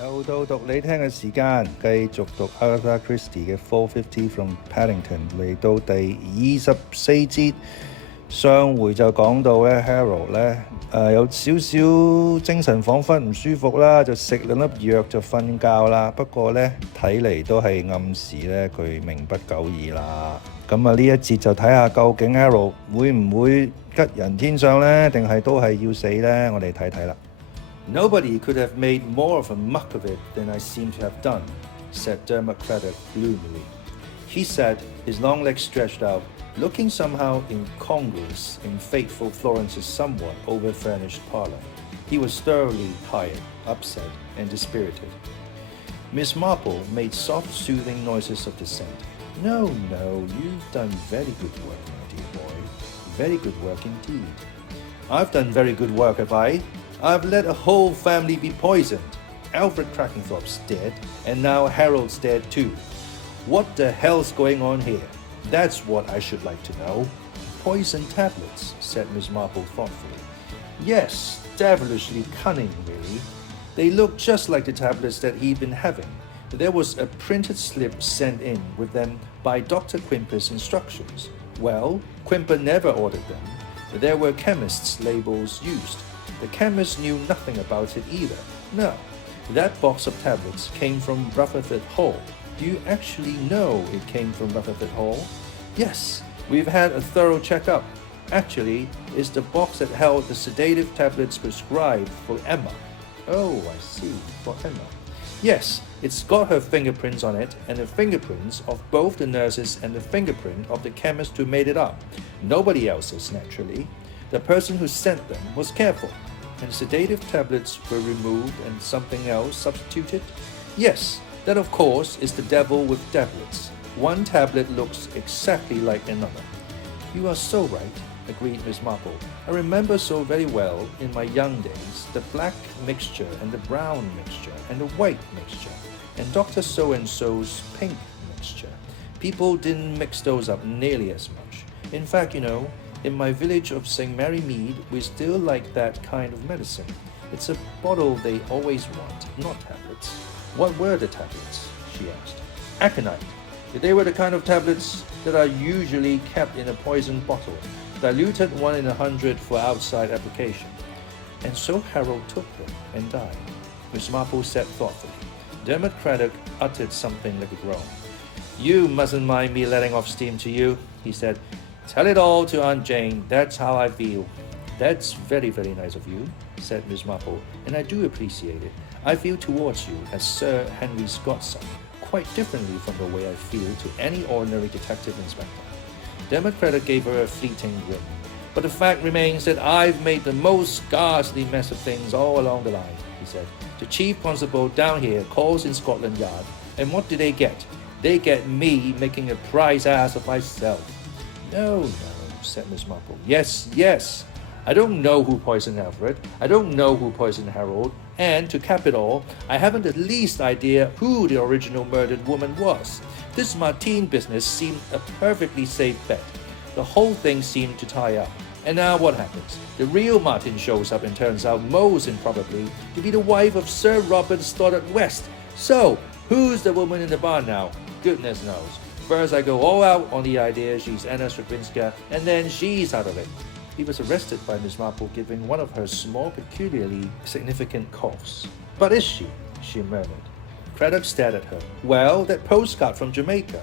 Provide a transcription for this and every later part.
又到讀你聽嘅時間，繼續讀 A.Christie 嘅 450 from Paddington 嚟到第24節。上回就講到咧 Harold 咧有少少精神恍惚唔舒服啦，就食兩粒藥就瞓覺啦。不過咧睇嚟都係暗示咧佢命不久矣啦。咁呢一節就睇下究竟 Harold 會唔會吉人天相咧，定係都係要死咧？我哋睇睇啦。Nobody could have made more of a muck of it than I seem to have done, said Dermot Craddock gloomily. He sat, his long legs stretched out, looking somehow incongruous in faithful Florence's somewhat over-furnished parlour. He was thoroughly tired, upset, and dispirited. Miss Marple made soft, soothing noises of dissent. No, you've done very good work, my dear boy. Very good work indeed. I've done very good work, have I? I've let a whole family be poisoned. Alfred Crackenthorpe's dead, and now Harold's dead too. What the hell's going on here? That's what I should like to know. Poison tablets, said Miss Marple thoughtfully. Yes, devilishly cunning, really. They look just like the tablets that he'd been having. There was a printed slip sent in with them by Dr. Quimper's instructions. Well, Quimper never ordered them. There were chemists' labels used. The chemist knew nothing about it either. No, that box of tablets came from Rutherford Hall. Do you actually know it came from Rutherford Hall? Yes, we've had a thorough check-up. Actually, it's the box that held the sedative tablets prescribed for Emma. Oh, I see, for Emma. Yes, it's got her fingerprints on it, and the fingerprints of both the nurses and the fingerprint of the chemist who made it up. Nobody else's, naturally. The person who sent them was careful, and sedative tablets were removed and something else substituted. Yes, that of course is the devil with tablets. One tablet looks exactly like another. You are so right, agreed Miss Marple. I remember so very well in my young days the black mixture and the brown mixture and the white mixture and Dr. So-and-so's pink mixture. People didn't mix those up nearly as much. In fact, in my village of St. Mary Mead, we still like that kind of medicine. It's a bottle they always want, not tablets. What were the tablets? She asked. Aconite. They were the kind of tablets that are usually kept in a poisoned bottle, diluted 1 in 100 for outside application. And so Harold took them and died, Miss Marple said thoughtfully. Dermot Craddock uttered something like a groan. You mustn't mind me letting off steam to you, he said. Tell it all to Aunt Jane, that's how I feel. That's very, very nice of you, said Miss Marple, and I do appreciate it. I feel towards you as Sir Henry's godson, quite differently from the way I feel to any ordinary detective inspector. Dermot Craddock gave her a fleeting grin. But the fact remains that I've made the most ghastly mess of things all along the line, he said. The chief constable down here calls in Scotland Yard, and what do they get? They get me making a prize ass of myself. No, said Miss Marple. Yes. I don't know who poisoned Alfred. I don't know who poisoned Harold. And to cap it all, I haven't the least idea who the original murdered woman was. This Martine business seemed a perfectly safe bet. The whole thing seemed to tie up. And now what happens? The real Martin shows up and turns out most improbably to be the wife of Sir Robert Stoddart West. So, who's the woman in the barn now? Goodness knows. First I go all out on the idea she's Anna Stravinska, and then she's out of it. He was arrested by Miss Marple giving one of her small, peculiarly significant coughs. But is she? She murmured. Craddock stared at her. Well, that postcard from Jamaica.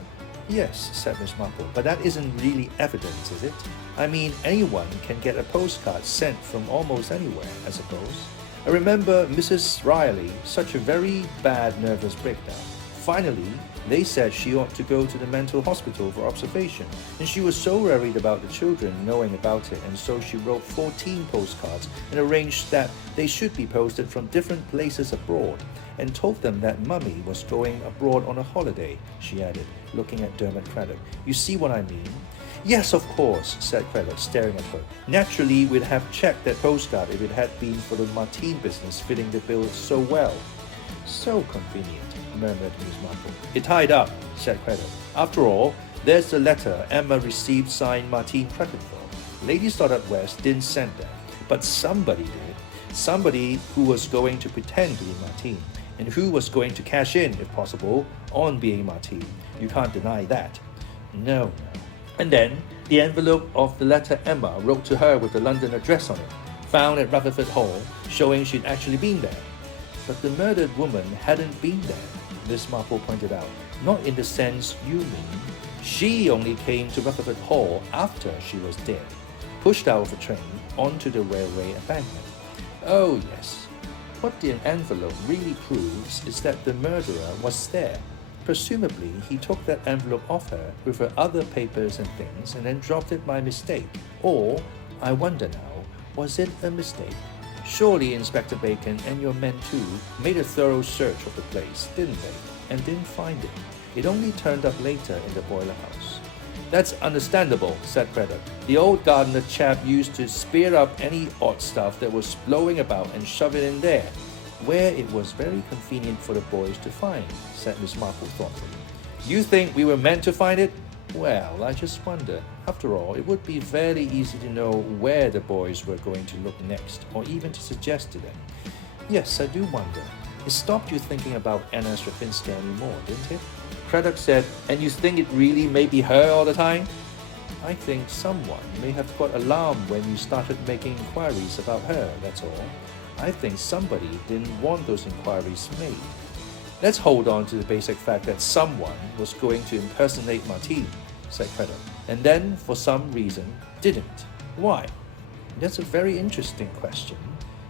Yes, said Miss Marple, but that isn't really evidence, is it? I mean, anyone can get a postcard sent from almost anywhere, I suppose. I remember Mrs. Riley, such a very bad nervous breakdown. Finally, they said she ought to go to the mental hospital for observation, and she was so worried about the children knowing about it, and so she wrote 14 postcards and arranged that they should be posted from different places abroad, and told them that Mummy was going abroad on a holiday, she added, looking at Dermot Craddock. You see what I mean? Yes, of course, said Craddock, staring at her. Naturally, we'd have checked that postcard if it had been for the Martine business fitting the bill so well. So convenient, murmured Miss Marple. It tied up, said Craddock. After all, there's the letter Emma received signed Martine Crackenthorpe. Lady Stoddart West didn't send that, but somebody did. Somebody who was going to pretend to be Martine. and who was going to cash in, if possible, on being Martine. You can't deny that. No. And then, the envelope of the letter Emma wrote to her with the London address on it, found at Rutherford Hall, showing she'd actually been there. But the murdered woman hadn't been there, Miss Marple pointed out. Not in the sense you mean. She only came to Rutherford Hall after she was dead, pushed out of a train onto the railway embankment. Oh yes. What the envelope really proves is that the murderer was there. Presumably, he took that envelope off her with her other papers and things and then dropped it by mistake. Or, I wonder now, was it a mistake? Surely Inspector Bacon and your men too made a thorough search of the place, didn't they? And didn't find it. It only turned up later in the boiler house. That's understandable, said Raddock. The old gardener chap used to spear up any odd stuff that was blowing about and shove it in there, where it was very convenient for the boys to find, said Miss Marple thoughtfully. You think we were meant to find it? Well, I just wonder. After all, it would be very easy to know where the boys were going to look next, or even to suggest to them. Yes, I do wonder. It stopped you thinking about Anna Stravinsky anymore, didn't it? Raddock said, and you think it really may be her all the time? I think someone may have got alarmed when you started making inquiries about her, that's all. I think somebody didn't want those inquiries made. Let's hold on to the basic fact that someone was going to impersonate Martine, said Raddock, and then, for some reason, didn't. Why? That's a very interesting question,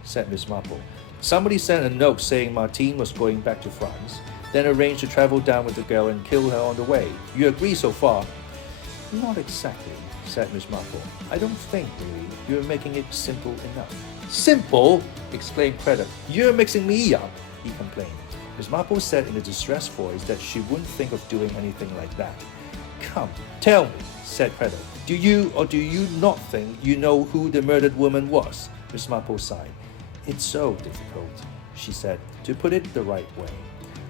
said Miss Marple. Somebody sent a note saying Martine was going back to France, then arranged to travel down with the girl and kill her on the way. You agree so far? Not exactly, said Miss Marple. I don't think, really, you're making it simple enough. Simple? Exclaimed Raddock. You're mixing me up, he complained. Miss Marple said in a distressed voice that she wouldn't think of doing anything like that. Come, tell me, said Raddock. Do you or do you not think you know who the murdered woman was? Miss Marple sighed. It's so difficult, she said, to put it the right way.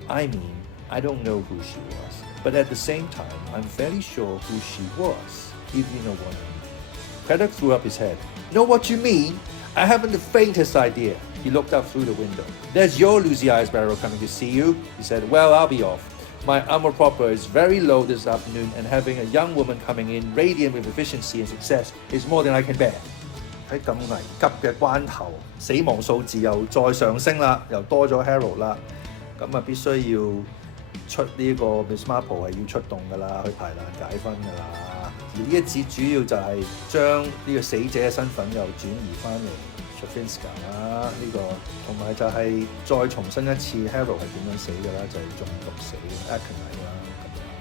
I mean, I don't know who she was, but at the same time, I'm fairly sure who she was, if you know what I mean. Raddock threw up his head. Know what you mean? I haven't the faintest idea. He looked out through the window. There's your Lucy Icebarrow coming to see you, he said. Well, I'll be off. My amour propre is very low this afternoon, and having a young woman coming in, radiant with efficiency and success, is more than I can bear. 喺咁危急嘅關頭，死亡數字又再上升啦，又多咗 Harold 啦，咁啊必須要出呢個 Miss Marple 係要出動㗎啦，去排難解紛㗎啦。而呢一節主要就係將呢個死者嘅身份又轉移翻嚟 Stravinsky 啦，呢個同埋就係再重申一次 Harold 係點樣死㗎啦，就係中毒死 Aconite 啦。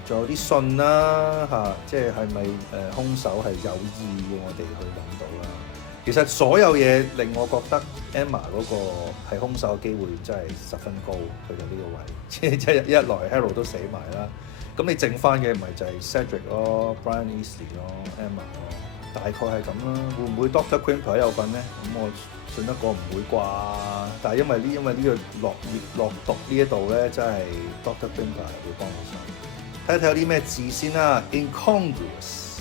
仲有啲信啦嚇，即係咪兇手係有意要我哋去揾到啦？其實所有嘢令我覺得 Emma 嗰個係兇手嘅機會真係十分高，去到呢個位，即係一來 Harold 都死埋啦，咁你剩翻嘅咪就係 Cedric 咯、Brian Easley 咯、Emma 咯，大概係咁啦。會唔會 Dr. Quimper 有份呢？咁我信得過唔會啩？但係因為呢個落毒呢一度咧，真係 Dr. Quimper 係會幫到手。睇有啲咩字先啦 ，incongruous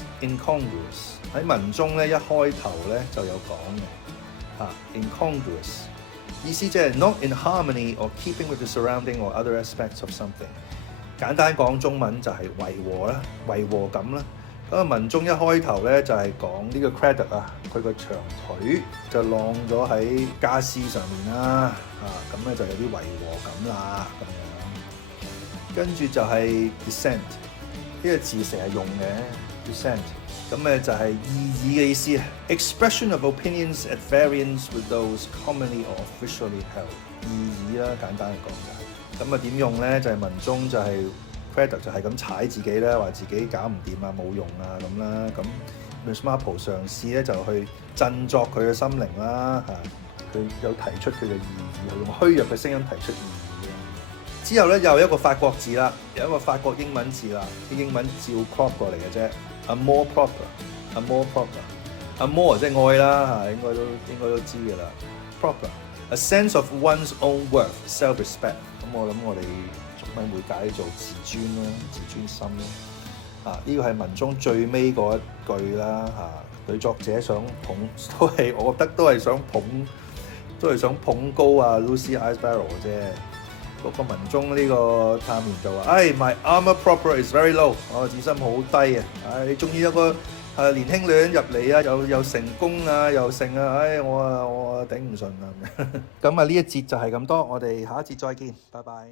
喺文中咧一開頭咧就有講嘅incongruous 意思即係 not in harmony or keeping with the surrounding or other aspects of something。簡單講中文就係違和啦、違和感啦。咁啊文中一開頭咧就係講呢個 Raddock 啊，佢個長腿就晾咗喺家私上面啦，咁咧就有啲違和感啦咁樣。跟住就係 dissent 呢個字成日用嘅 dissent。咁咧就係異議嘅意思 expression of opinions at variance with those commonly or officially held 異議啦，簡單嚟講就係咁啊點用咧？就係文中就係 Raddock 就係咁踩自己啦，話自己搞唔掂啊、冇用啊咁啦。咁 Miss Marple 嘗試咧就去振作佢嘅心靈啦佢有提出佢嘅異議，用虛弱嘅聲音提出異議啦。之後咧又有一個法國字啦，有一個法國英文字啦，啲英文照 crop 過嚟嘅啫。Amour propre，amour 即係愛啦應該都知㗎啦。Proper，a sense of one's own worth, self-respect。咁我諗我哋中文會解做自尊啦、自尊心啦。呢個係文中最尾嗰一句啦女作者想捧，我覺得都係想捧高啊 Lucy Icebarrow 嘅啫。嗰個文中呢個探員就話：my armor proper is very low， 我自信好低啊！你終於有個年輕女人入嚟啊，又成功啊，又成啊，我頂唔順啊！咁呢一節就係咁多，我哋下一節再見，拜拜。